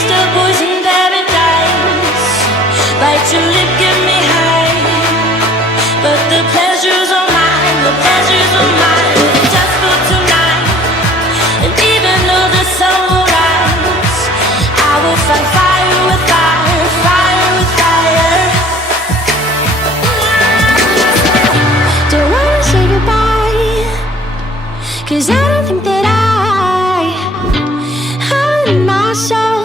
taste of poison paradise. Bite your lip, get me high. But the pleasure's all mine, the pleasure's all mine. Just for tonight. And even though the sun will rise, I will fight fire with fire, fire with fire. Don't wanna say goodbye, 'cause I don't think that I in my soul